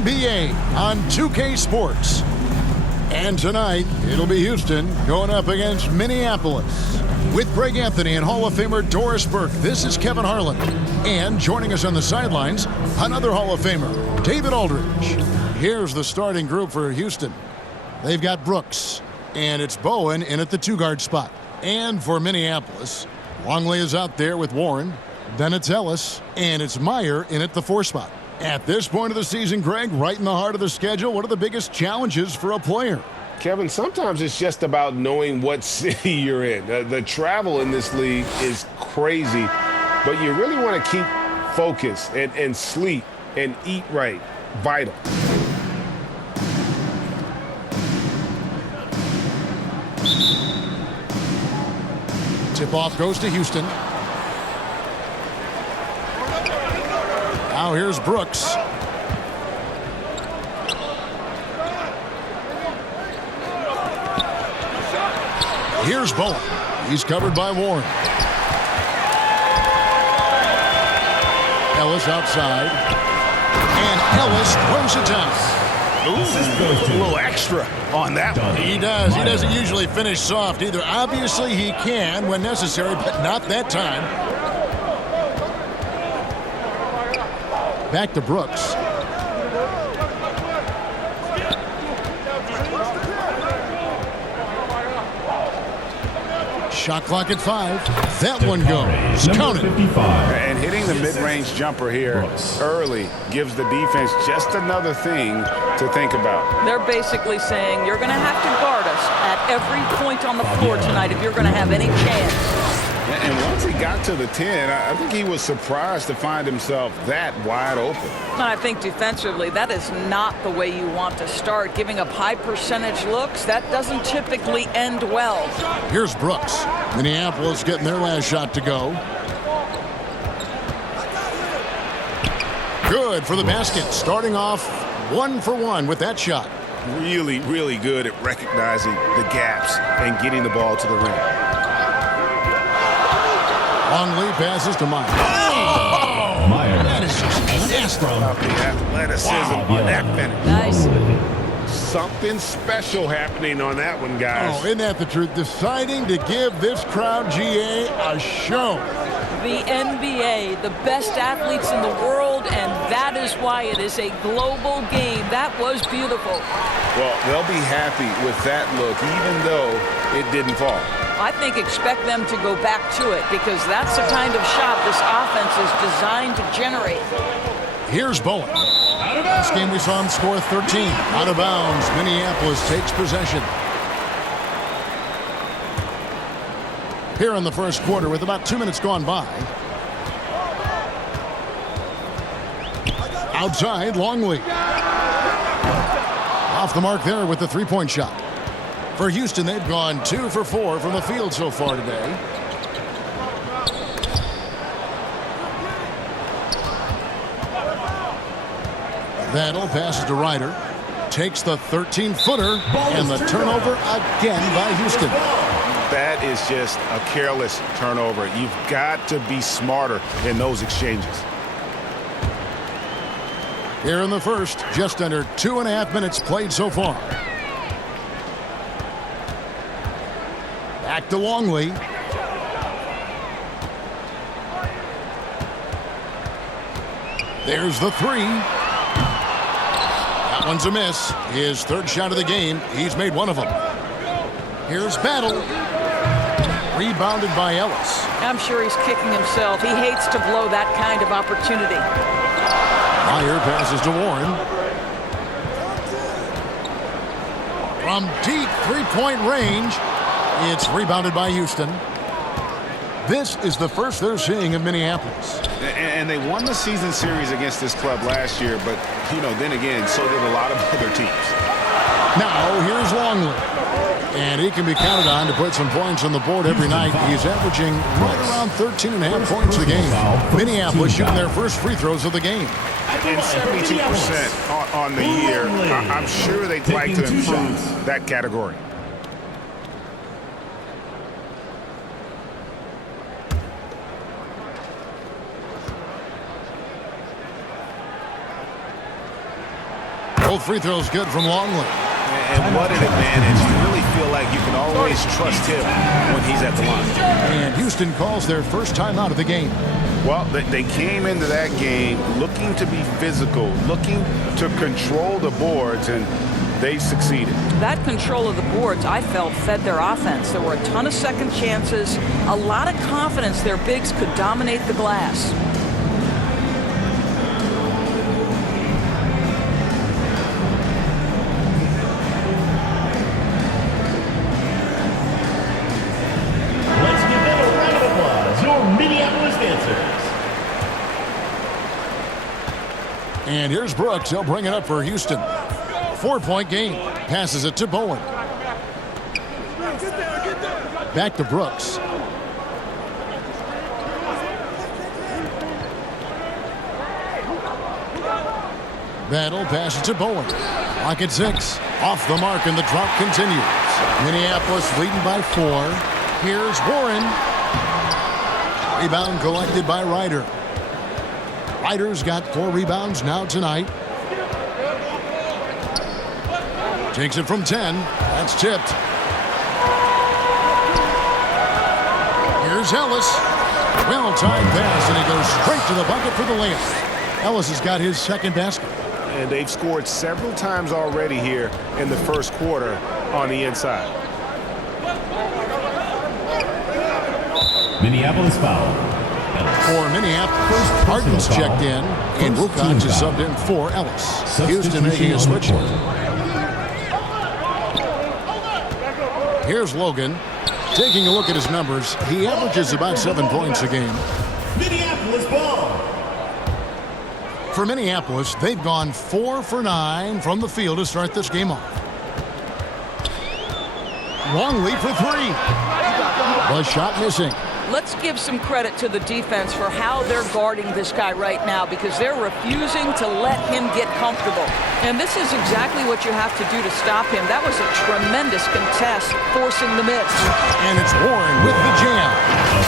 NBA on 2K Sports. And tonight, it'll be Houston going up against Minneapolis. With Greg Anthony and Hall of Famer Doris Burke, this is Kevin Harlan. And joining us on the sidelines, another Hall of Famer, David Aldridge. Here's the starting group for Houston. They've got Brooks, and it's Bowen in at the two-guard spot. And for Minneapolis, Longley is out there with Warren. Then it's Ellis, and it's Meyer in at the four spot. At this point of the season, Greg, right in the heart of the schedule, what are the biggest challenges for a player? Kevin, sometimes it's just about knowing what city you're in. The travel in this league is crazy, but you really want to keep focus and sleep and eat right. Vital. Tip-off goes to Houston. Now here's Brooks. Here's Bowen. He's covered by Warren. Ellis outside. And Ellis throws it down. Ooh, a little extra on that one. He does. He doesn't usually finish soft either. Obviously, he can when necessary, but not that time. Back to Brooks. Shot clock at 5. That one goes. Counted. And hitting the mid-range jumper here early gives the defense just another thing to think about. They're basically saying you're going to have to guard us at every point on the floor tonight if you're going to have any chance. And once he got to the 10, I think he was surprised to find himself that wide open. And I think defensively, that is not the way you want to start. Giving up high percentage looks, that doesn't typically end well. Here's Brooks. Minneapolis getting their last shot to go. Good for the basket. Starting off 1 for 1 with that shot. Really, really good at recognizing the gaps and getting the ball to the rim. Longley passes to Meyer. Oh! Meyer. That is just nasty. The athleticism on that finish. Nice. Something special happening on that one, guys. Oh, isn't that the truth? Deciding to give this crowd, GA, a show. The NBA, the best athletes in the world, and that is why it is a global game. That was beautiful. Well, they'll be happy with that look, even though it didn't fall. I think expect them to go back to it because that's the kind of shot this offense is designed to generate. Here's Bowen. Last game we saw him score 13. Out of bounds, Minneapolis takes possession. Here in the first quarter with about 2 minutes gone by. Outside, Longley. Off the mark there with the three-point shot. For Houston, they've gone 2 for 4 from the field so far today. Vandal passes to Ryder. Takes the 13-footer, and the turnover again by Houston. That is just a careless turnover. You've got to be smarter in those exchanges. Here in the first, just under 2.5 minutes played so far. Back to Longley. There's the three. That one's a miss. His third shot of the game. He's made one of them. Here's Battle. Rebounded by Ellis. I'm sure he's kicking himself. He hates to blow that kind of opportunity. Meyer passes to Warren. From deep three-point range, it's rebounded by Houston. This is the first they're seeing of Minneapolis. And they won the season series against this club last year, but, you know, then again, so did a lot of other teams. Now, here's Longley. And he can be counted on to put some points on the board every night. He's averaging right around 13.5 points a game. Minneapolis shooting their first free throws of the game. And 72% on the year. I'm sure they'd like to improve that category. Both free throws good from Longley. And what an advantage. You really feel like you can always trust him when he's at the line. And Houston calls their first timeout of the game. Well, they came into that game looking to be physical, looking to control the boards, and they succeeded. That control of the boards, I felt, fed their offense. There were a ton of second chances, a lot of confidence their bigs could dominate the glass. Let's give them a round of applause, your Minneapolis dancers. And here's Brooks. He'll bring it up for Houston. 4-point game. Passes it to Bowen. Back to Brooks. Battle passes to Bowen. Lock at 6. Off the mark, and the drop continues. Minneapolis leading by 4. Here's Warren. Rebound collected by Ryder. Ryder's got 4 rebounds now tonight. Takes it from 10. That's tipped. Here's Ellis. Well-timed pass, and he goes straight to the bucket for the layup. Ellis has got his second basket. And they've scored several times already here in the first quarter on the inside. Minneapolis foul. For Minneapolis, Harden's checked in, and Wilcox is subbed in for Ellis. Houston making a switch. Here's Logan. Taking a look at his numbers, he averages about 7 points a game. Minneapolis ball. For Minneapolis, they've gone 4 for 9 from the field to start this game off. Long lead for 3. The shot missing. Let's give some credit to the defense for how they're guarding this guy right now, because they're refusing to let him get comfortable. And this is exactly what you have to do to stop him. That was a tremendous contest, forcing the miss. And it's Warren with the jam.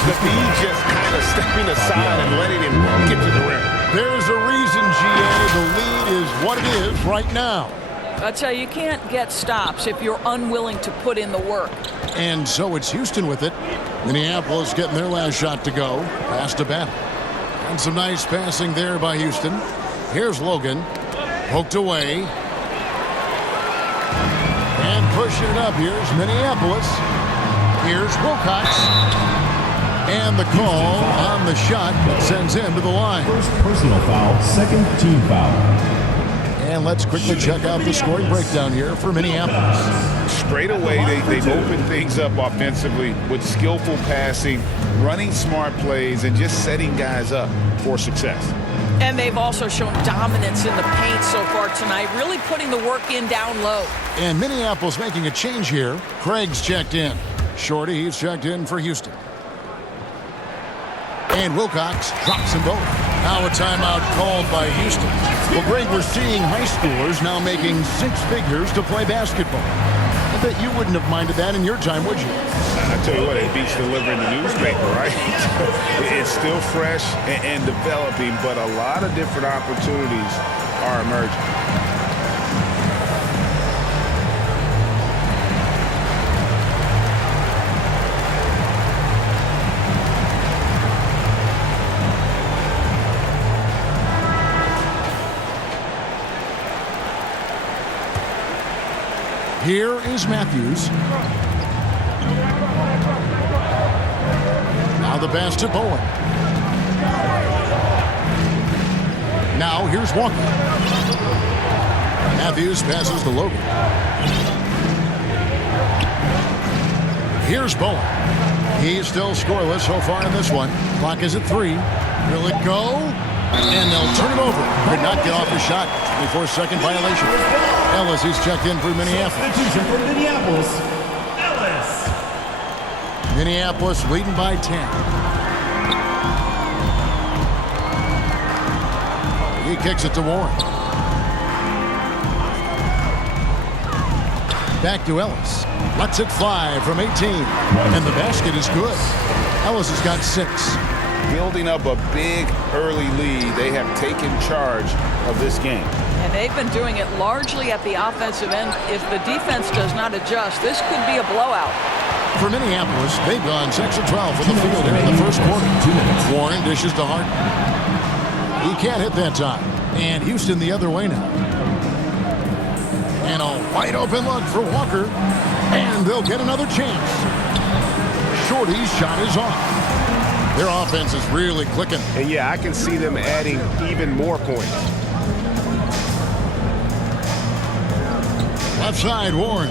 The B just kind of stepping aside and letting him get to the rim. There's a reason, GA. The lead is what it is right now. I tell you, you can't get stops if you're unwilling to put in the work. And so it's Houston with it. Minneapolis getting their last shot to go. Pass to Battle. And some nice passing there by Houston. Here's Logan. Poked away. And pushing it up. Here's Minneapolis. Here's Wilcox. And the call on the shot that sends him to the line. First personal foul, second team foul. And let's quickly check out the scoring breakdown here for Minneapolis. Straight away, they've opened things up offensively with skillful passing, running smart plays, and just setting guys up for success. And they've also shown dominance in the paint so far tonight, really putting the work in down low. And Minneapolis making a change here. Craig's checked in. Shorty, he's checked in for Houston. And Wilcox drops them both. Now a timeout called by Houston. Well, Greg, we're seeing high schoolers now making 6 figures to play basketball. I bet you wouldn't have minded that in your time, would you? I tell you what, it beats delivering the newspaper, right? It's still fresh and developing, but a lot of different opportunities are emerging. Here is Matthews. Now the pass to Bowen. Now here's Walker. Matthews passes to Logan. Here's Bowen. He's still scoreless so far in this one. Clock is at 3. Will it go? And they'll turn it over. Could not get off the shot. 24-second violation. Ellis, who's checked in for Minneapolis. Substitution for Minneapolis, Ellis. Minneapolis leading by 10. He kicks it to Warren. Back to Ellis. Lets it fly from 18. And the basket is good. Ellis has got 6. Building up a big early lead, they have taken charge of this game. And And they've been doing it largely at the offensive end. If the defense does not adjust, this could be a blowout. For Minneapolis, they've gone 6 of 12 from the field here in the first quarter. Warren dishes to Hart. He can't hit that time. And Houston the other way now. And a wide open look for Walker. And they'll get another chance. Shorty's shot is off. Their offense is really clicking. And yeah, I can see them adding even more points. Left side, Warren.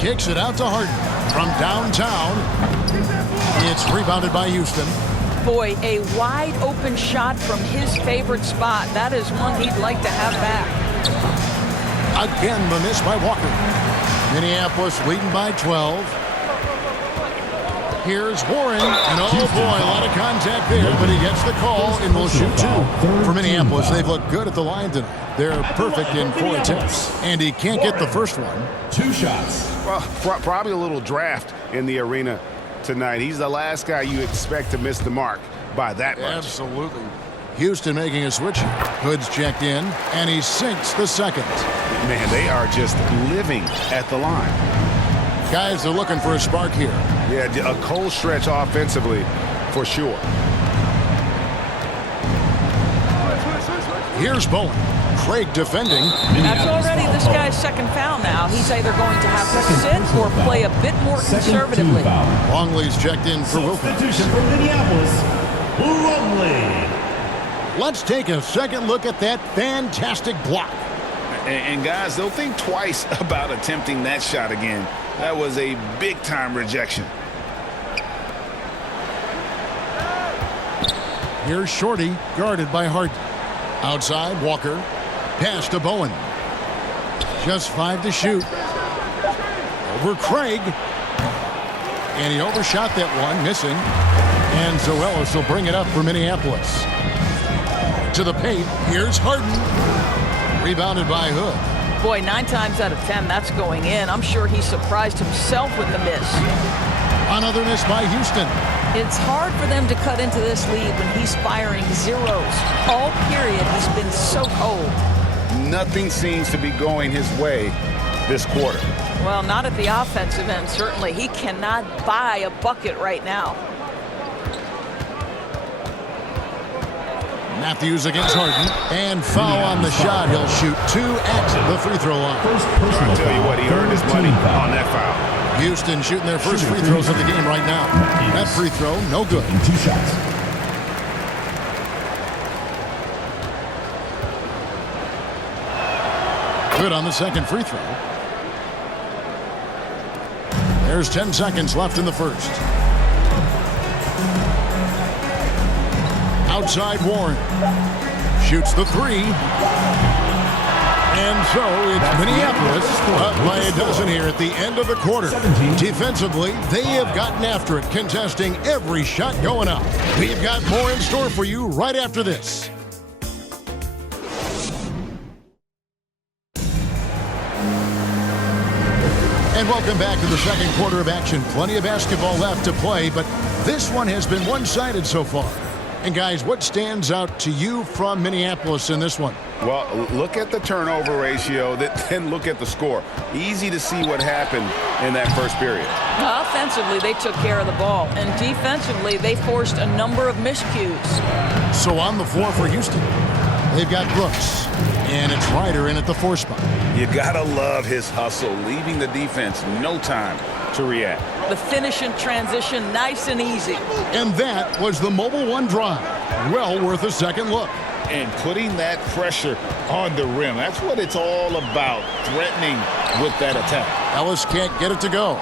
Kicks it out to Hart from downtown. It's rebounded by Houston. Boy, a wide open shot from his favorite spot. That is one he'd like to have back. Again, the miss by Walker. Minneapolis leading by 12. Here's Warren, and oh boy, a lot of contact there, but he gets the call and will shoot 2. For Minneapolis, they've looked good at the line tonight. They're perfect in 4 attempts, and he can't get the first one. 2 shots. Well, probably a little draft in the arena tonight. He's the last guy you expect to miss the mark by that much. Absolutely. Houston making a switch. Hood's checked in, and he sinks the second. Man, they are just living at the line. Guys are looking for a spark here. Yeah, a cold stretch offensively for sure. Here's Bowen. Craig defending. That's already this guy's second foul now. He's either going to have to sit or play a bit more conservatively. Longley's checked in for Wilkins. Substitution for Minneapolis, Longley. Let's take a second look at that fantastic block. And guys, they'll think twice about attempting that shot again. That was a big-time rejection. Here's Shorty, guarded by Hart. Outside, Walker. Pass to Bowen. Just 5 to shoot. Over Craig. And he overshot that one, missing. And Zoelis will bring it up for Minneapolis. To the paint, here's Harden. Rebounded by Hood. Boy, 9 times out of 10, that's going in. I'm sure he surprised himself with the miss. Another miss by Houston. It's hard for them to cut into this lead when he's firing zeros. All period, he's been so cold. Nothing seems to be going his way this quarter. Well, not at the offensive end, certainly. He cannot buy a bucket right now. Matthews against Harden, and foul on the shot. He'll shoot 2 at the free throw line. I tell you what, he earned his money on that foul. Houston shooting their first free throws of the game right now. That free throw, no good. 2 shots. Good on the second free throw. There's 10 seconds left in the first. Outside Warren. Shoots the 3. And so it's Minneapolis up by a dozen here at the end of the quarter. Defensively, they have gotten after it, contesting every shot going up. We've got more in store for you right after this. And welcome back to the second quarter of action. Plenty of basketball left to play, but this one has been one-sided so far. And guys, what stands out to you from Minneapolis in this one? Well, look at the turnover ratio, then look at the score. Easy to see what happened in that first period. Offensively, they took care of the ball. And defensively, they forced a number of miscues. So on the floor for Houston, they've got Brooks. And it's Ryder in at the 4 spot. You gotta love his hustle, leaving the defense no time to react. The finish in transition, nice and easy. And that was the Mobile One drive. Well worth a second look. And putting that pressure on the rim, that's what it's all about, threatening with that attack. Ellis can't get it to go.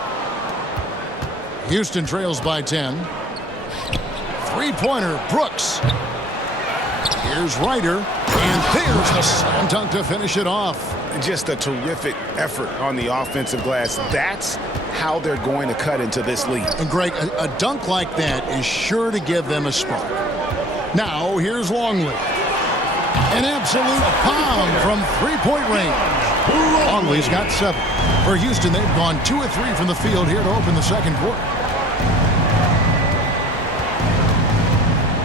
Houston trails by 10. Three-pointer, Brooks. Here's Ryder, and there's the slam dunk to finish it off. Just a terrific effort on the offensive glass. That's how they're going to cut into this lead. And Greg, a dunk like that is sure to give them a spark. Now, here's Longley. An absolute bomb from three-point range. Longley's got 7. For Houston, they've gone 2 of 3 from the field here to open the second quarter.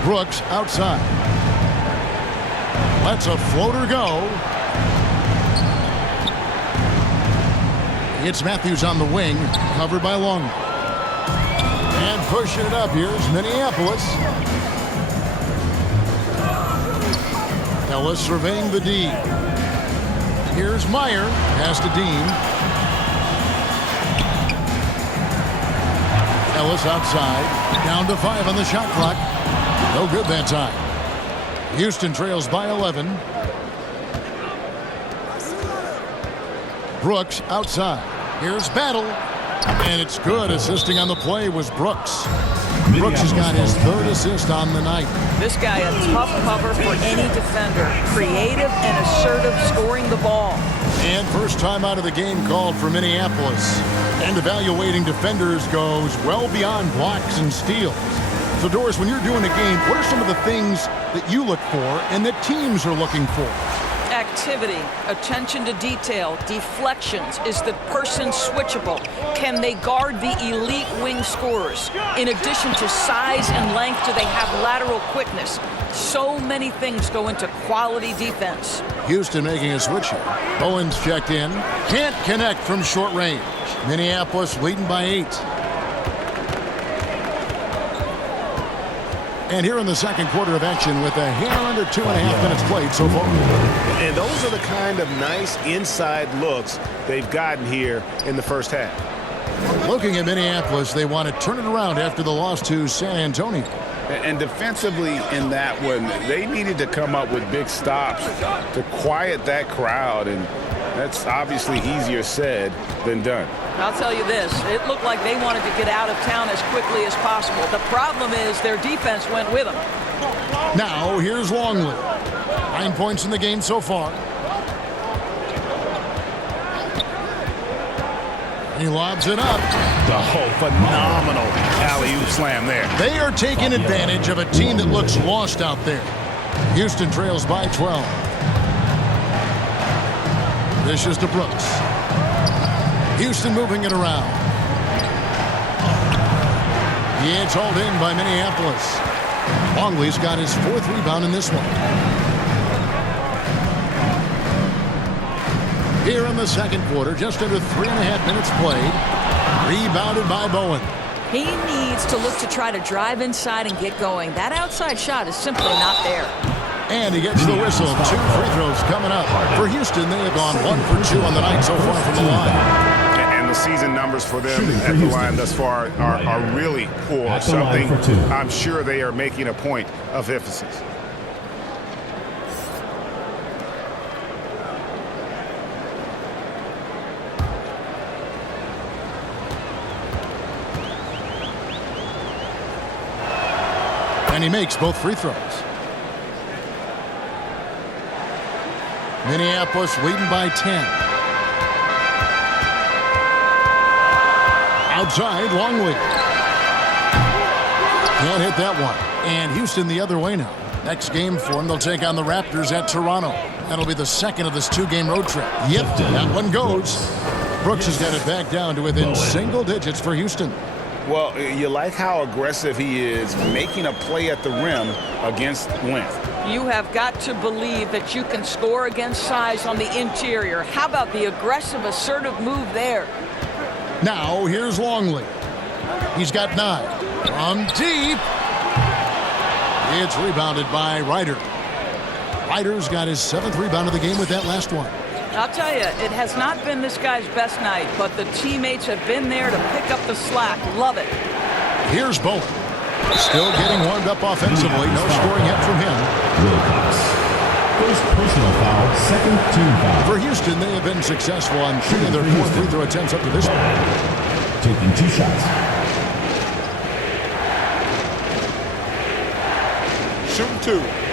Brooks outside. Lets a floater go. It's Matthews on the wing, covered by Long. And pushing it up, here's Minneapolis. Ellis surveying the D. Here's Meyer, pass to Dean. Ellis outside, down to 5 on the shot clock. No good that time. Houston trails by 11. Brooks outside. Here's Battle. And it's good. Assisting on the play was Brooks. Brooks has got his 3rd assist on the night. This guy a tough cover for any defender. Creative and assertive scoring the ball. And first time out of the game called for Minneapolis. And evaluating defenders goes well beyond blocks and steals. So, Doris, when you're doing a game, what are some of the things that you look for and that teams are looking for? Activity, attention to detail, deflections. Is the person switchable? Can they guard the elite wing scorers? In addition to size and length, do they have lateral quickness? So many things go into quality defense. Houston making a switch here. Owens checked in. Can't connect from short range. Minneapolis leading by 8. And here in the second quarter of action with a hair under 2.5 minutes played so far. And those are the kind of nice inside looks they've gotten here in the first half. Looking at Minneapolis, they want to turn it around after the loss to San Antonio. And defensively in that one, they needed to come up with big stops to quiet that crowd. And that's obviously easier said than done. I'll tell you this, it looked like they wanted to get out of town as quickly as possible. The problem is their defense went with them. Now, here's Longley. 9 points in the game so far. He lobs it up. Oh, phenomenal alley-oop slam there. They are taking advantage of a team that looks lost out there. Houston trails by 12. This is to Brooks. Houston moving it around. It's hauled in by Minneapolis. Longley's got his 4th rebound in this one. Here in the second quarter, just under 3.5 minutes played. Rebounded by Bowen. He needs to look to try to drive inside and get going. That outside shot is simply not there. And he gets the whistle. 2 free throws coming up. For Houston, they have gone 1 for 2 on the night so far from the line. And the season numbers for them at the line thus far are really poor. Something I'm sure they are making a point of emphasis. And he makes both free throws. Minneapolis leading by 10. Outside, Longley. Can't hit that one. And Houston the other way now. Next game for them, they'll take on the Raptors at Toronto. That'll be the second of this 2-game road trip. Yep, that one goes. Brooks has got it back down to within single digits for Houston. Well, you like how aggressive he is making a play at the rim against length. You have got to believe that you can score against size on the interior. How about the aggressive, assertive move there? Now, here's Longley. He's got 9. From deep. It's rebounded by Ryder. Ryder's got his 7th rebound of the game with that last one. I'll tell you, it has not been this guy's best night, but the teammates have been there to pick up the slack. Love it. Here's Bowen. Still getting warmed up offensively. No scoring yet from him. First personal foul, 2nd team foul. For Houston, they have been successful on 3 of their 4 free throw attempts up to this point. Taking 2 shots. Shooting 2.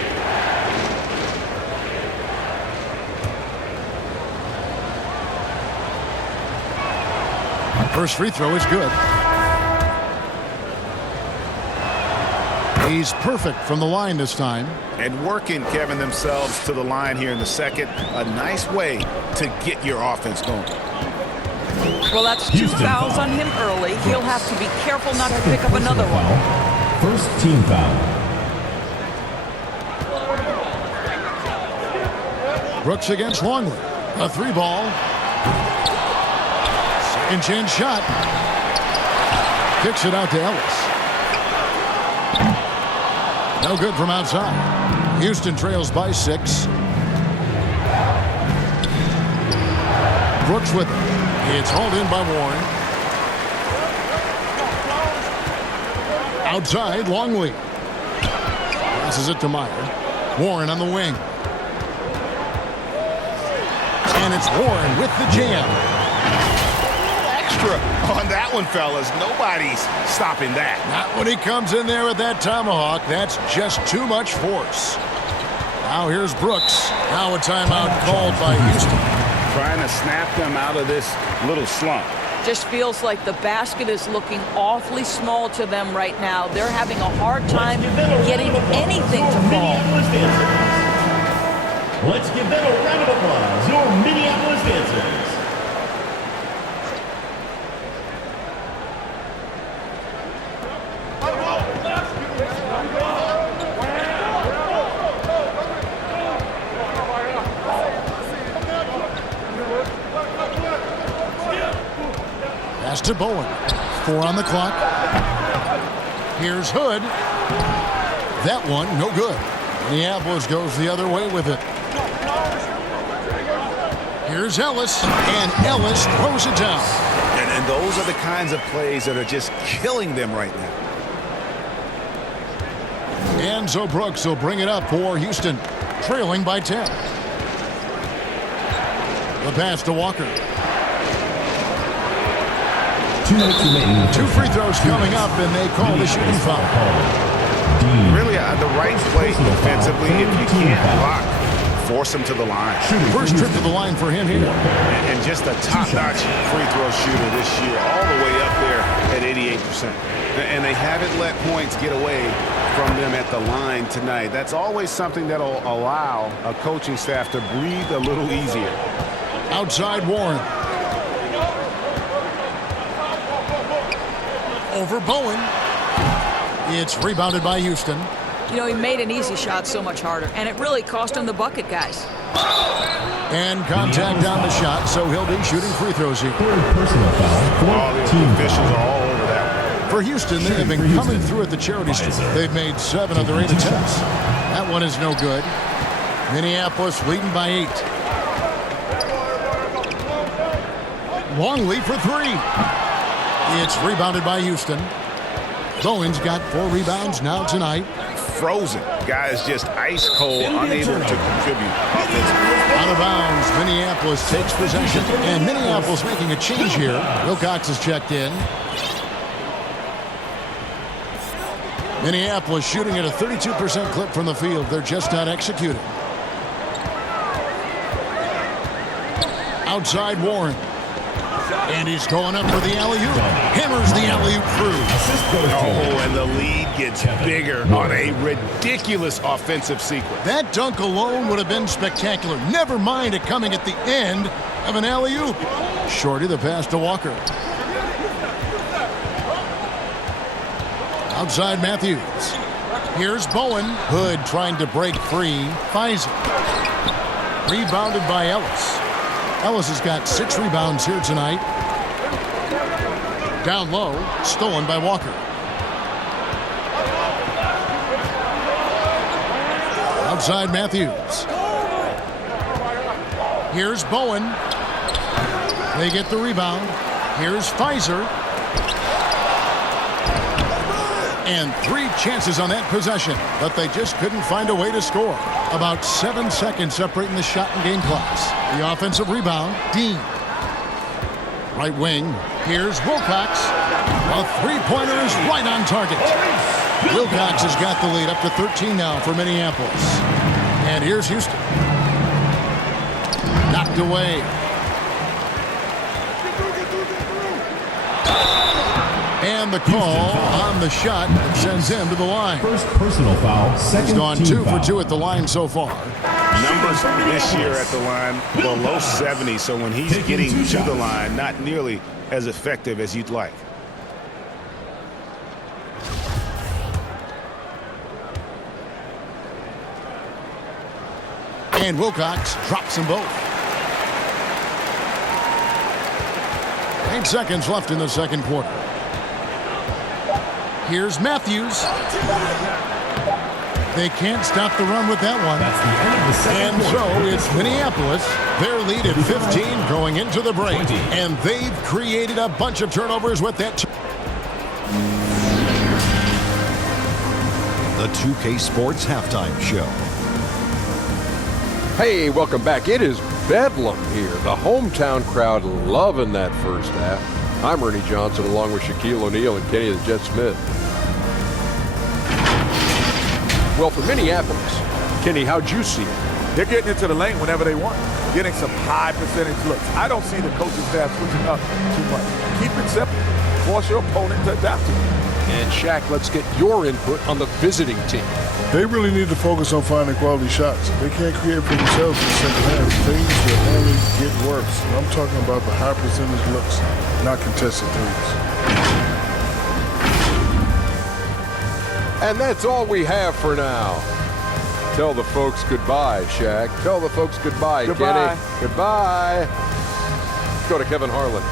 First free throw is good. He's perfect from the line this time. And working, Kevin, themselves to the line here in the second. A nice way to get your offense going. Well, that's 2 fouls on him early. He'll have to be careful not to pick up another one. First team foul. Brooks against Longley. A 3-ball. Second chance shot. Kicks it out to Ellis. No good from outside. Houston trails by 6. Brooks with it. It's hauled in by Warren. Outside, Longley. Passes it to Meyer. Warren on the wing. And it's Warren with the jam. Extra on that one, fellas. Nobody's stopping that. Not when he comes in there with that tomahawk. That's just too much force. Now here's Brooks. Now a timeout called by Houston. Trying to snap them out of this little slump. Just feels like the basket is looking awfully small to them right now. They're having a hard time getting anything to fall. Let's give them a round of applause, your Minneapolis dancers. Pass to Bowen. 4 on the clock. Here's Hood. That one, no good. Minneapolis goes the other way with it. Here's Ellis, and Ellis throws it down. And those are the kinds of plays that are just killing them right now. And so Brooks will bring it up for Houston, trailing by 10. The pass to Walker. 2 minutes remaining. 2 free throws coming up, and they call the shooting foul. Really, the right play defensively. If you can't block, force him to the line. First trip to the line for him here. And just a top-notch free throw shooter this year, all the way up there at 88%. And they haven't let points get away from them at the line tonight. That's always something that'll allow a coaching staff to breathe a little easier. Outside Warren. Over Bowen. It's rebounded by Houston. You know, he made an easy shot so much harder, and it really cost him the bucket, guys. And contact on the shot, so he'll be shooting free throws here. Third personal foul. All the officials are all over that. For Houston, they have been coming through at the charity stripe. They've made 7 of their 8 attempts. That one is no good. Minneapolis leading by 8. Longley for 3. It's rebounded by Houston. Bowen's got 4 rebounds now tonight. Frozen. Guys just ice cold, unable to contribute offensively. Out of bounds, Minneapolis takes possession. And Minneapolis making a change here. Wilcox is checked in. Minneapolis shooting at a 32% clip from the field. They're just not executing. Outside Warren. And he's going up for the alley-oop. Hammers the alley-oop through. Oh, and the lead gets bigger on a ridiculous offensive sequence. That dunk alone would have been spectacular. Never mind it coming at the end of an alley-oop. Shorty the pass to Walker. Outside Matthews. Here's Bowen. Hood trying to break free. Finds it. Rebounded by Ellis. Ellis has got 6 rebounds here tonight. Down low, stolen by Walker. Outside Matthews. Here's Bowen. They get the rebound. Here's Pfizer. And 3 chances on that possession, but they just couldn't find a way to score. About 7 seconds separating the shot and game clocks. The offensive rebound, Dean. Right wing, here's Wilcox. A 3-pointer is right on target. Wilcox has got the lead up to 13 now for Minneapolis. And here's Houston. Knocked away. And the call on the shot sends him to the line. First personal foul. Second He's gone team 2 foul. for 2 at the line so far. Numbers this year at the line below 70, so when he's getting to the line, not nearly as effective as you'd like. And Wilcox drops them both. 8 seconds left in the second quarter. Here's Matthews. They can't stop the run with that one. That's the end of the second And quarter. so it's Minneapolis. Their lead at 15 going into the break. 20. And they've created a bunch of turnovers with that. The 2K Sports Halftime Show. Hey, welcome back. It is Bedlam here. The hometown crowd loving that first half. I'm Ernie Johnson along with Shaquille O'Neal and Kenny the Jet Smith. Well, for Minneapolis, Kenny, how'd you see it? They're getting into the lane whenever they want, getting some high percentage looks. I don't see the coaching staff switching up too much. Keep it simple. Force your opponent to adapt to it. And Shaq, let's get your input on the visiting team. They really need to focus on finding quality shots. They can't create for themselves in the second half. Things will only get worse. And I'm talking about the high percentage looks, not contested threes. And that's all we have for now. Tell the folks goodbye, Shaq. Tell the folks goodbye, Goodbye. Kenny. Goodbye. Let's go to Kevin Harlan.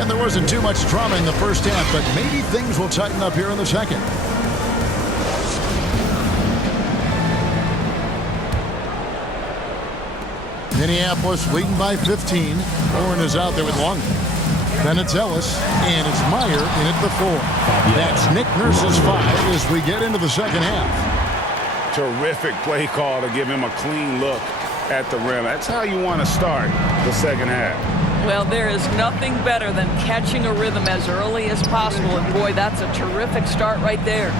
And there wasn't too much drama in the first half, but maybe things will tighten up here in the second. Minneapolis leading by 15. Warren is out there with one. Then it's Ellis, and it's Meyer in at the 4. That's Nick Nurse's 5 as we get into the second half. Terrific play call to give him a clean look at the rim. That's how you want to start the second half. Well, there is nothing better than catching a rhythm as early as possible. And boy, that's a terrific start right there.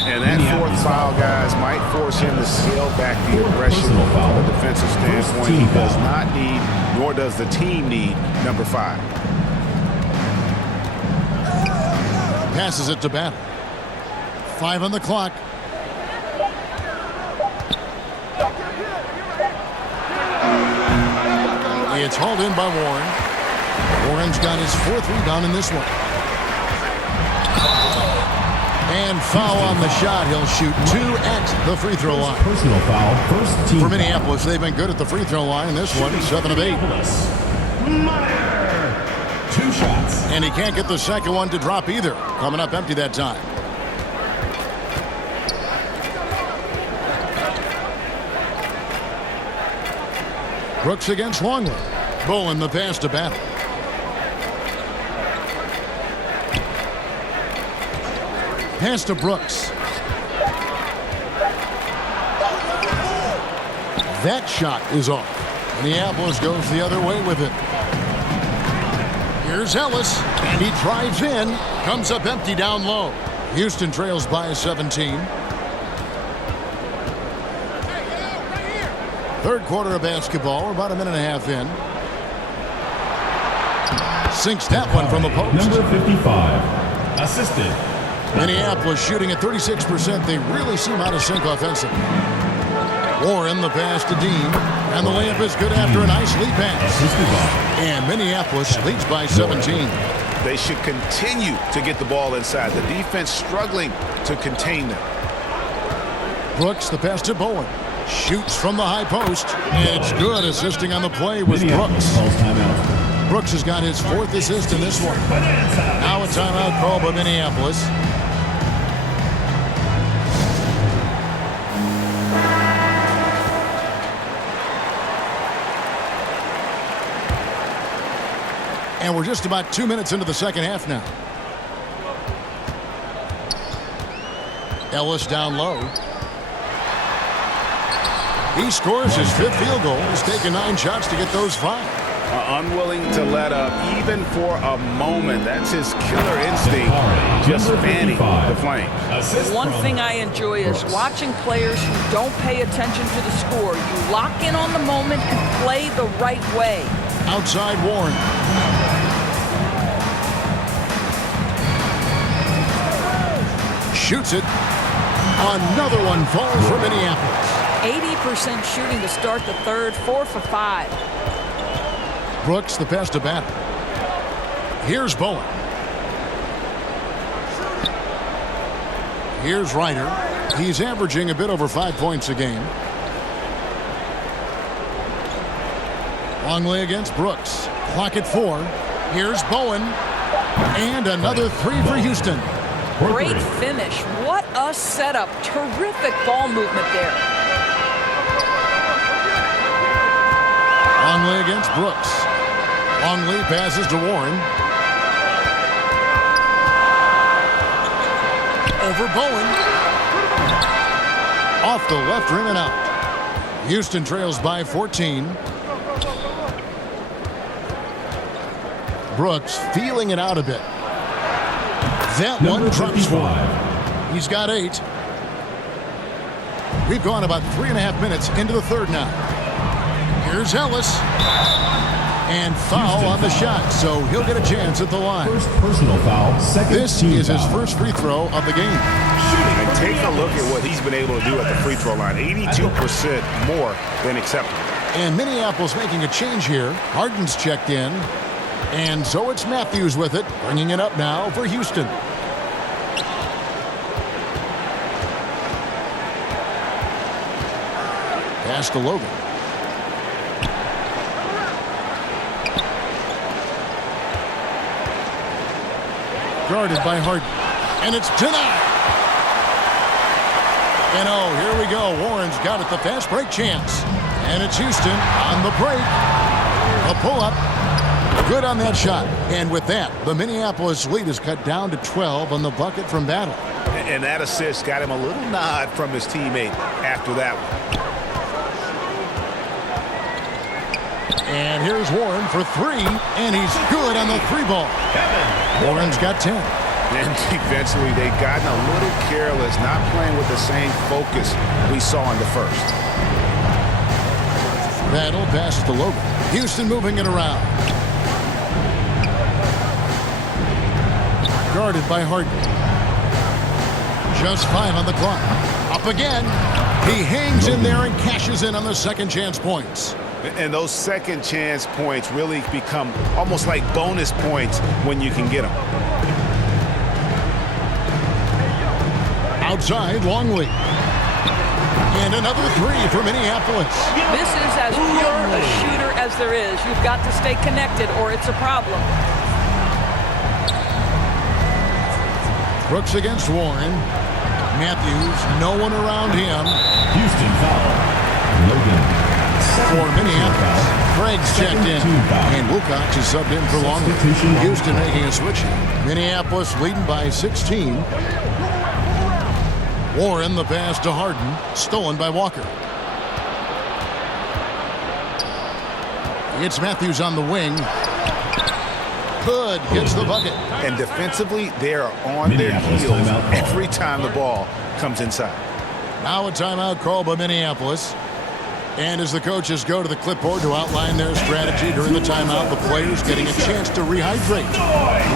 And that fourth foul, guys, might force him to scale back the aggression from a defensive standpoint. He does not need, nor does the team need, number 5. Passes it to Battle. 5 on the clock. It's hauled in by Warren. Warren's got his 4th rebound in this one. And foul on the shot. He'll shoot 2 at the free throw line. Personal foul, first team. For Minneapolis, they've been good at the free throw line. This one, 7 of 8. Meyer. 2 shots. And he can't get the second one to drop either. Coming up empty that time. Brooks against Longley. Bowen the pass to Battle. Pass to Brooks. That shot is off. Minneapolis goes the other way with it. Here's Ellis, and he drives in. Comes up empty down low. Houston trails by 17. Third quarter of basketball. We're about a minute and a half in. Sinks that one from the post. Number 55. Assisted. Minneapolis shooting at 36%. They really seem out of sync offensively. Warren the pass to Dean. And the layup is good after a nice lead pass. And Minneapolis leads by 17. They should continue to get the ball inside. The defense struggling to contain them. Brooks the pass to Bowen. Shoots from the high post. And it's good. Assisting on the play was Brooks. Brooks has got his 4th assist in this one. Now a timeout call by Minneapolis. And we're just about 2 minutes into the second half now. Ellis down low. He scores his 5th field goal. He's taken 9 shots to get those 5. Unwilling to let up even for a moment. That's his killer instinct, just fanning the flame. One thing I enjoy is watching players who don't pay attention to the score. You lock in on the moment and play the right way. Outside Warren. Shoots it. Another one falls for Minneapolis. 80% shooting to start the third, 4 for 5. Brooks the pass to Battle. Here's Bowen. Here's Ryder. He's averaging a bit over 5 points a game. Longley against Brooks. Clock at 4. Here's Bowen. And another 3 for Houston. Great finish. What a setup. Terrific ball movement there. Longley against Brooks. Longley passes to Warren. Over Bowen. Off the left rim and out. Houston trails by 14. Brooks feeling it out a bit. That one drops 4. He's got 8. We've gone about 3.5 minutes into the third now. Here's Ellis. And foul on the shot, so he'll get a chance at the line. First personal foul, second This team is his foul. first free throw of the game. And take a look at what he's been able to do at the free throw line. 82% more than acceptable. And Minneapolis making a change here. Harden's checked in. And so it's Matthews with it, bringing it up now for Houston. Pass to Logan. Guarded by Harden. And it's denied. And oh, here we go. Warren's got it, the fast break chance. And it's Houston on the break. A pull-up. Good on that shot. And with that, the Minneapolis lead is cut down to 12 on the bucket from Battle. And that assist got him a little nod from his teammate after that one. And here's Warren for 3, and he's good on the 3 ball. Warren's got 10. And defensively, they've gotten a little careless, not playing with the same focus we saw in the first. Battle passes to Logan. Houston moving it around. Guarded by Harden. Just 5 on the clock. Up again. He hangs in there and cashes in on the second chance points. And those second chance points really become almost like bonus points when you can get them. Outside, Longley. And another 3 for Minneapolis. This is as pure a shooter as there is. You've got to stay connected or it's a problem. Brooks against Warren. Matthews, no one around him. Houston foul. Logan. For Minneapolis, Craig's checked in, and Wilcox is subbed in for Longley. Houston making a switch. Minneapolis leading by 16. Warren the pass to Harden, stolen by Walker. It's Matthews on the wing. Good, gets the bucket. And defensively, they are on their heels every time the ball comes inside. Now a timeout called by Minneapolis. And as the coaches go to the clipboard to outline their strategy during the timeout, the players getting a chance to rehydrate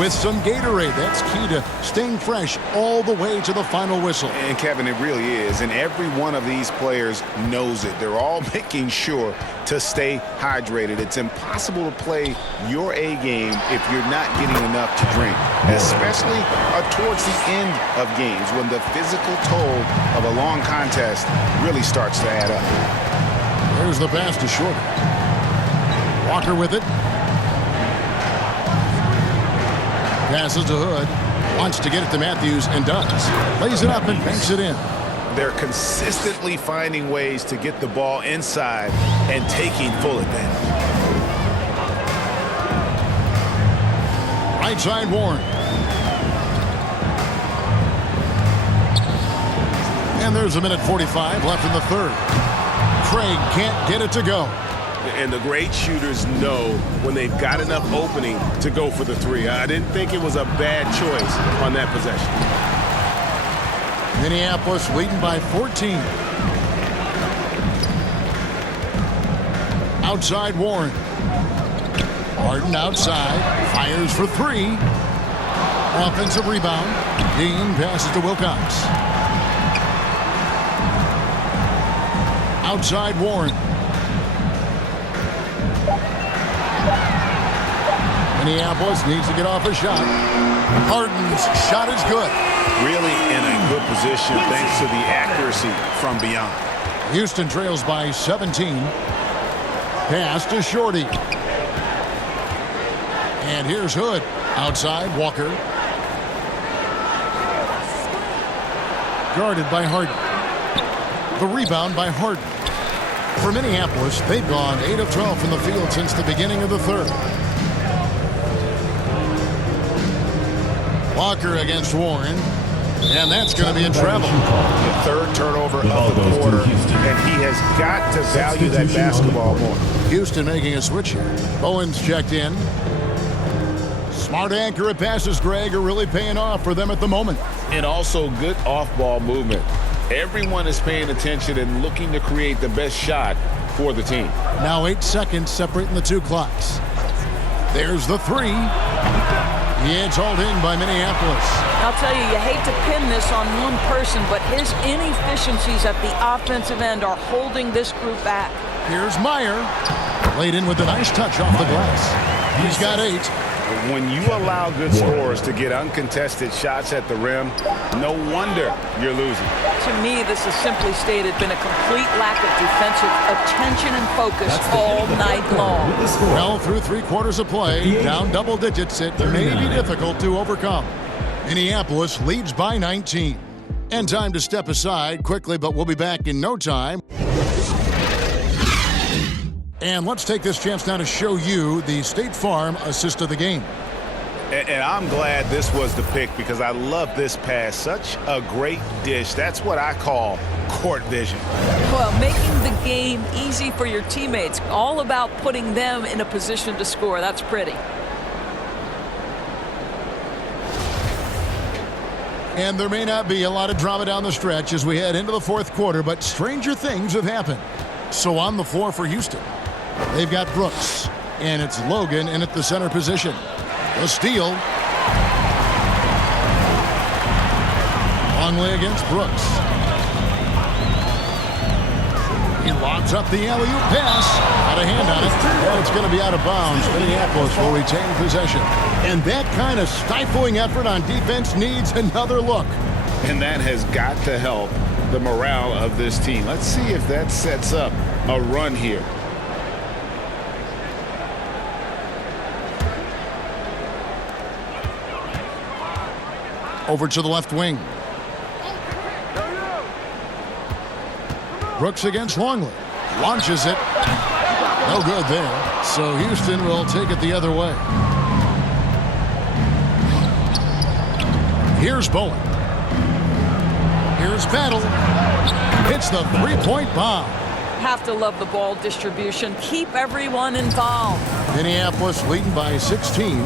with some Gatorade. That's key to staying fresh all the way to the final whistle. And Kevin, it really is. And every one of these players knows it. They're all making sure to stay hydrated. It's impossible to play your A game if you're not getting enough to drink, especially towards the end of games when the physical toll of a long contest really starts to add up. There's the pass to Short. Walker with it. Passes to Hood. Wants to get it to Matthews and does. Lays it up and banks it in. They're consistently finding ways to get the ball inside and taking full advantage. Right side Warren. And there's 1:45 left in the third. Craig can't get it to go. And the great shooters know when they've got enough opening to go for the 3. I didn't think it was a bad choice on that possession. Minneapolis leading by 14. Outside Warren. Harden outside. Fires for 3. Offensive rebound. Dean passes to Wilcox. Outside Warren. Minneapolis needs to get off a shot. Harden's shot is good. Really in a good position thanks to the accuracy from beyond. Houston trails by 17. Pass to Shorty. And here's Hood. Outside, Walker. Guarded by Harden. The rebound by Harden. For Minneapolis, they've gone 8 of 12 from the field since the beginning of the third. Walker against Warren. And that's going to be a travel. The third turnover of the quarter, and he has got to value that basketball more. Houston making a switch here. Owens checked in. Smart accurate passes, Greg, are really paying off for them at the moment. And also good off-ball movement. Everyone is paying attention and looking to create the best shot for the team. Now 8 seconds separating the two clocks. There's the three. It's hauled in by Minneapolis. I'll tell you, you hate to pin this on one person, but his inefficiencies at the offensive end are holding this group back. Here's Meyer. Laid in with a nice touch off the glass. He's got 8. When you allow good scorers to get uncontested shots at the rim, no wonder you're losing. To me, this has simply stated been a complete lack of defensive attention and focus all night long. Well, through 3 quarters of play, down double digits, it may be difficult to overcome. Minneapolis leads by 19. And time to step aside quickly, but we'll be back in no time. And let's take this chance now to show you the State Farm assist of the game. And I'm glad this was the pick because I love this pass. Such a great dish. That's what I call court vision. Well, making the game easy for your teammates. All about putting them in a position to score. That's pretty. And there may not be a lot of drama down the stretch as we head into the fourth quarter, but stranger things have happened. So on the floor for Houston, they've got Brooks, and it's Logan in at the center position. The steal. Longley against Brooks. He lobs up the alley-oop pass. Got a hand on it. And it's going to be out of bounds. Minneapolis will retain possession. And that kind of stifling effort on defense needs another look. And that has got to help the morale of this team. Let's see if that sets up a run here. Over to the left wing. Brooks against Longley. Launches it. No good there. So Houston will take it the other way. Here's Bowen. Here's Battle. Hits the three-point bomb. Have to love the ball distribution. Keep everyone involved. Minneapolis leading by 16.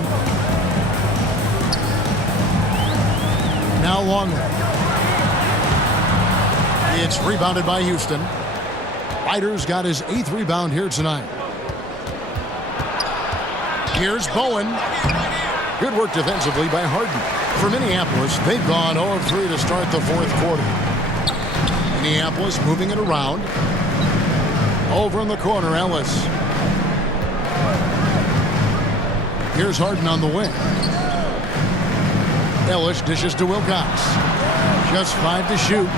Now Longley. It's rebounded by Houston. Ryder's got his 8th rebound here tonight. Here's Bowen. Good work defensively by Harden. For Minneapolis, they've gone 0 of 3 to start the fourth quarter. Minneapolis moving it around. Over in the corner, Ellis. Here's Harden on the wing. Ellis dishes to Wilcox. Just 5 to shoot.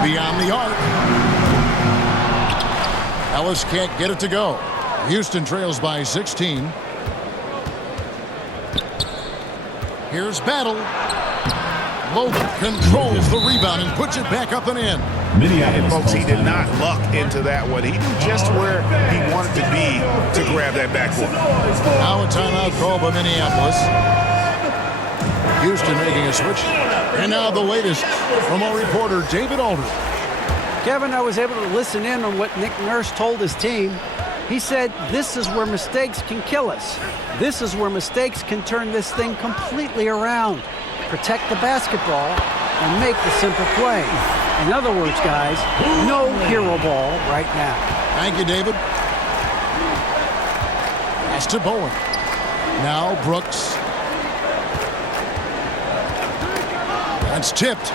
Beyond the arc. Ellis can't get it to go. Houston trails by 16. Here's Battle. Logan controls the rebound and puts it back up and in. And folks, he did not luck into that one. He knew just where he wanted to be to grab that backboard. Now a timeout call by Minneapolis. Houston making a switch. And now the latest from our reporter, David Aldridge. Kevin, I was able to listen in on what Nick Nurse told his team. He said, this is where mistakes can kill us. This is where mistakes can turn this thing completely around. Protect the basketball and make the simple play. In other words, guys, no hero ball right now. Thank you, David. Pass to Bowen. Now Brooks. That's tipped.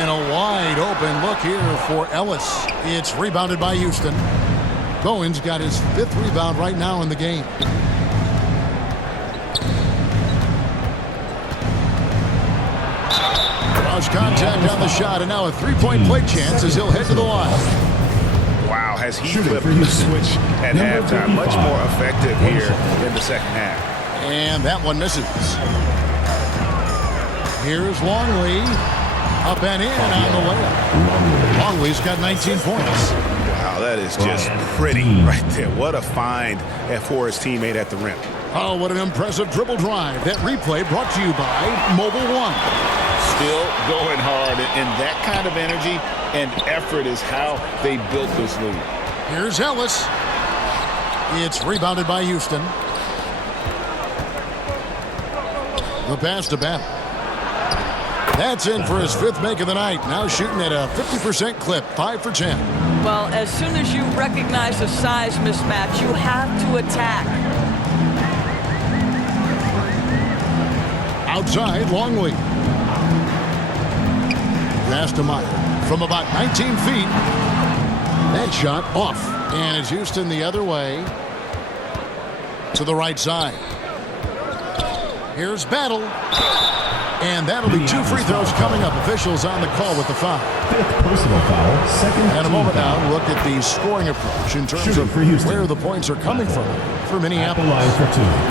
And a wide open look here for Ellis. It's rebounded by Houston. Bowen's got his 5th rebound right now in the game. Draws contact on the shot, and now a three-point play chance as he'll head to the line. Wow, has he flipped the switch at halftime? Much more effective here in the second half. And that one misses. Here's Longley. Up and in on the layup. Longley's got 19 points. Wow, that is just pretty right there. What a find for his teammate at the rim. Oh, what an impressive dribble drive. That replay brought to you by Mobile One. Still going hard, and that kind of energy and effort is how they built this lead. Here's Ellis. It's rebounded by Houston. The pass to Bennett. That's in for his 5th make of the night. Now shooting at a 50% clip, 5 for 10. Well, as soon as you recognize a size mismatch, you have to attack. Outside, Longley. Pass to Meyer from about 19 feet. That shot off. And it's Houston the other way to the right side. Here's Battle. And that'll be 2 free throws coming up. Officials on the call with the foul. 5th personal foul, 2nd. And a moment now, look at the scoring approach in terms of where the points are coming from for Minneapolis.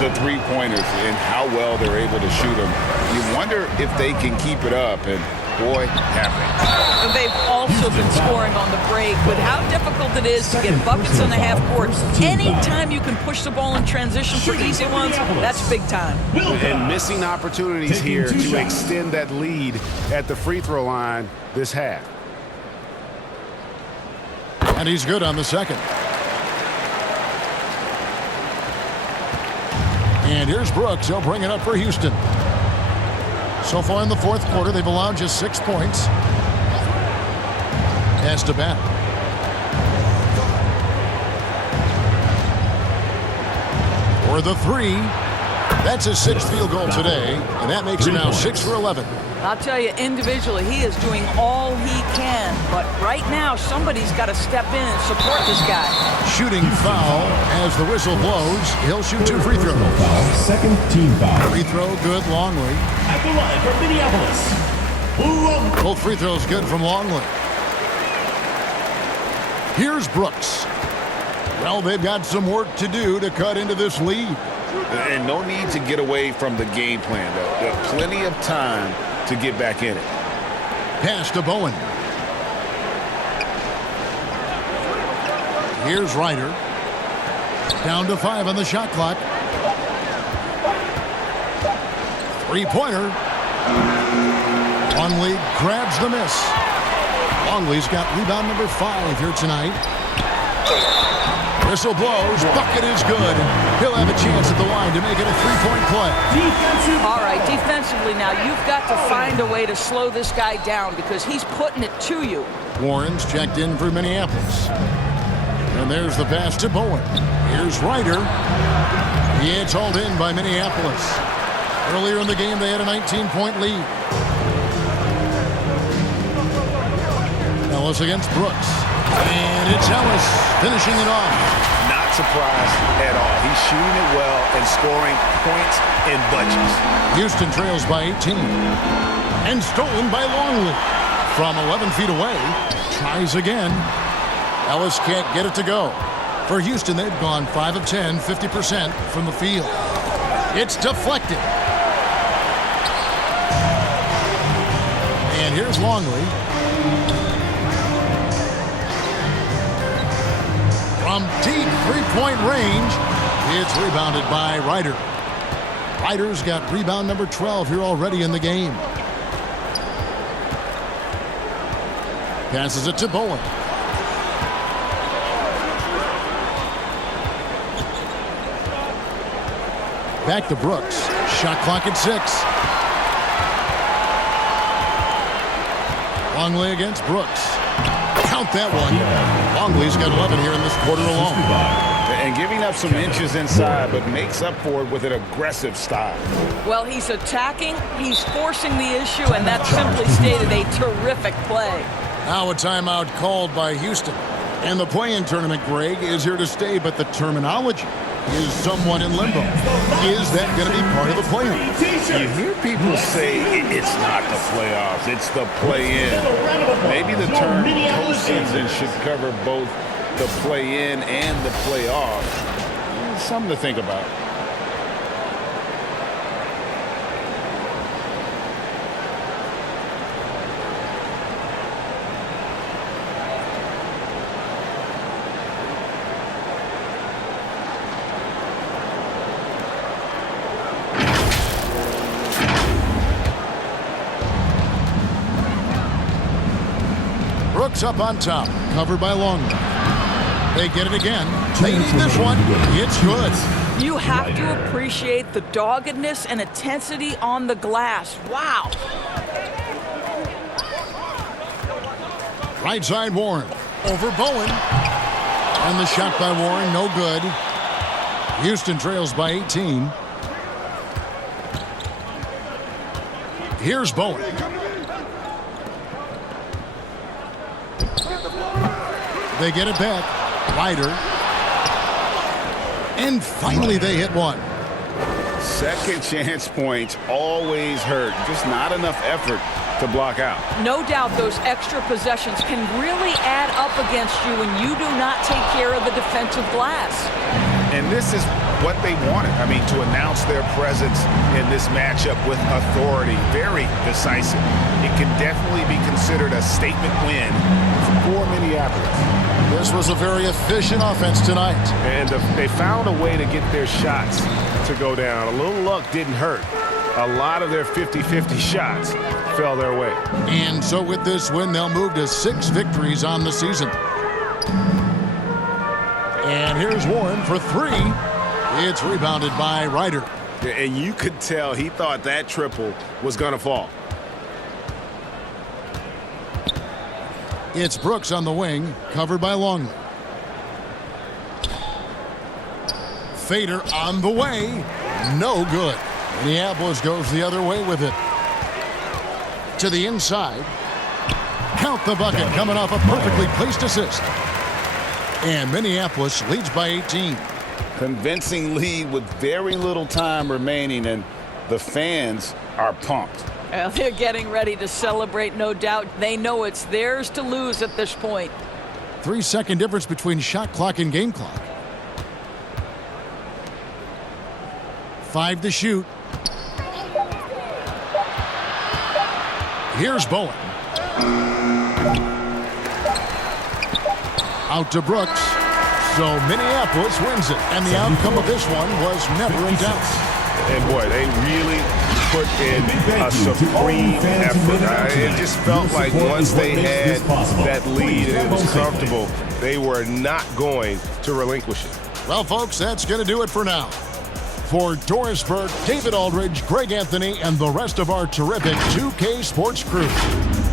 The three-pointers and how well they're able to shoot them. You wonder if they can keep it up, and boy, have they. They've also been scoring on the break. With how difficult it is to get buckets on the half court, anytime you can push the ball in transition for easy ones, that's big time. And missing opportunities here to extend that lead at the free throw line this half. And he's good on the second. And here's Brooks. He'll bring it up for Houston. So far in the 4th quarter, they've allowed just 6 points. Pass to Bennett. For the 3. That's his 6th field goal today, and that makes it now 6 for 11. I'll tell you, individually, he is doing all he can. But right now, somebody's got to step in and support this guy. Shooting foul as the whistle blows. He'll shoot 2 free throws. 2nd team foul. Free throw good, Longley. At the line from Minneapolis. Both free throws good from Longley. Here's Brooks. Well, they've got some work to do to cut into this lead. And no need to get away from the game plan, though. There's plenty of time to get back in it. Pass to Bowen. Here's Ryder. Down to 5 on the shot clock. Three-pointer. Longley grabs the miss. Longley's got rebound number 5 here tonight. Whistle blows. Bucket is good. He'll have a chance at the line to make it a 3-point play. All right, defensively now, you've got to find a way to slow this guy down because he's putting it to you. Warren's checked in for Minneapolis. And there's the pass to Bowen. Here's Ryder. It's hauled in by Minneapolis. Earlier in the game, they had a 19-point lead. Ellis against Brooks. And it's Ellis finishing it off. Not surprised at all. He's shooting it well and scoring points in bunches. Houston trails by 18. And stolen by Longley. From 11 feet away. Tries again. Ellis can't get it to go. For Houston, they've gone 5 of 10, 50% from the field. It's deflected. And here's Longley. From deep three-point range, it's rebounded by Ryder. Ryder's got rebound number 12 here already in the game. Passes it to Bowen. Back to Brooks. Shot clock at 6. Longley against Brooks. Count that one. Longley's got 11 here in this quarter alone. And giving up some inches inside, but makes up for it with an aggressive style. Well, he's attacking, he's forcing the issue, and that simply stated a terrific play. Now a timeout called by Houston. And the play-in tournament, Greg, is here to stay, but the terminology is somewhat in limbo. Is that going to be part of the play-in? You hear people say it's not the playoffs, it's the play-in. Maybe the term postseason should cover both the play-in and the playoff. Something to think about. Brooks up on top, covered by Longley. They get it again. They need this one. It's good. You have to appreciate the doggedness and intensity on the glass. Wow. Right side Warren. Over Bowen. And the shot by Warren, no good. Houston trails by 18. Here's Bowen. They get it back. Ryder. And finally they hit one. Second chance points always hurt. Just not enough effort to block out. No doubt those extra possessions can really add up against you when you do not take care of the defensive glass. And this is what they wanted. I mean, to announce their presence in this matchup with authority. Very decisive. It can definitely be considered a statement win for Minneapolis. This was a very efficient offense tonight. And they found a way to get their shots to go down. A little luck didn't hurt. A lot of their 50-50 shots fell their way. And so with this win, they'll move to 6 victories on the season. And here's Warren for 3. It's rebounded by Ryder. And you could tell he thought that triple was going to fall. It's Brooks on the wing, covered by Longley. Fader on the way. No good. Minneapolis goes the other way with it. To the inside. Count the bucket, coming off a perfectly placed assist. And Minneapolis leads by 18. Convincing lead with very little time remaining, and the fans are pumped. Well, they're getting ready to celebrate, no doubt. They know it's theirs to lose at this point. 3-second difference between shot clock and game clock. 5 to shoot. Here's Bowen. Out to Brooks. So Minneapolis wins it. And the outcome of this one was never in doubt. And boy, they really put in a supreme effort. It just felt like once they had that lead and it was comfortable, they were not going to relinquish it. Well, folks, that's going to do it for now. For Doris Burke, David Aldridge, Greg Anthony, and the rest of our terrific 2K Sports crew,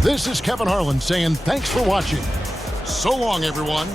this is Kevin Harlan saying thanks for watching. So long, everyone.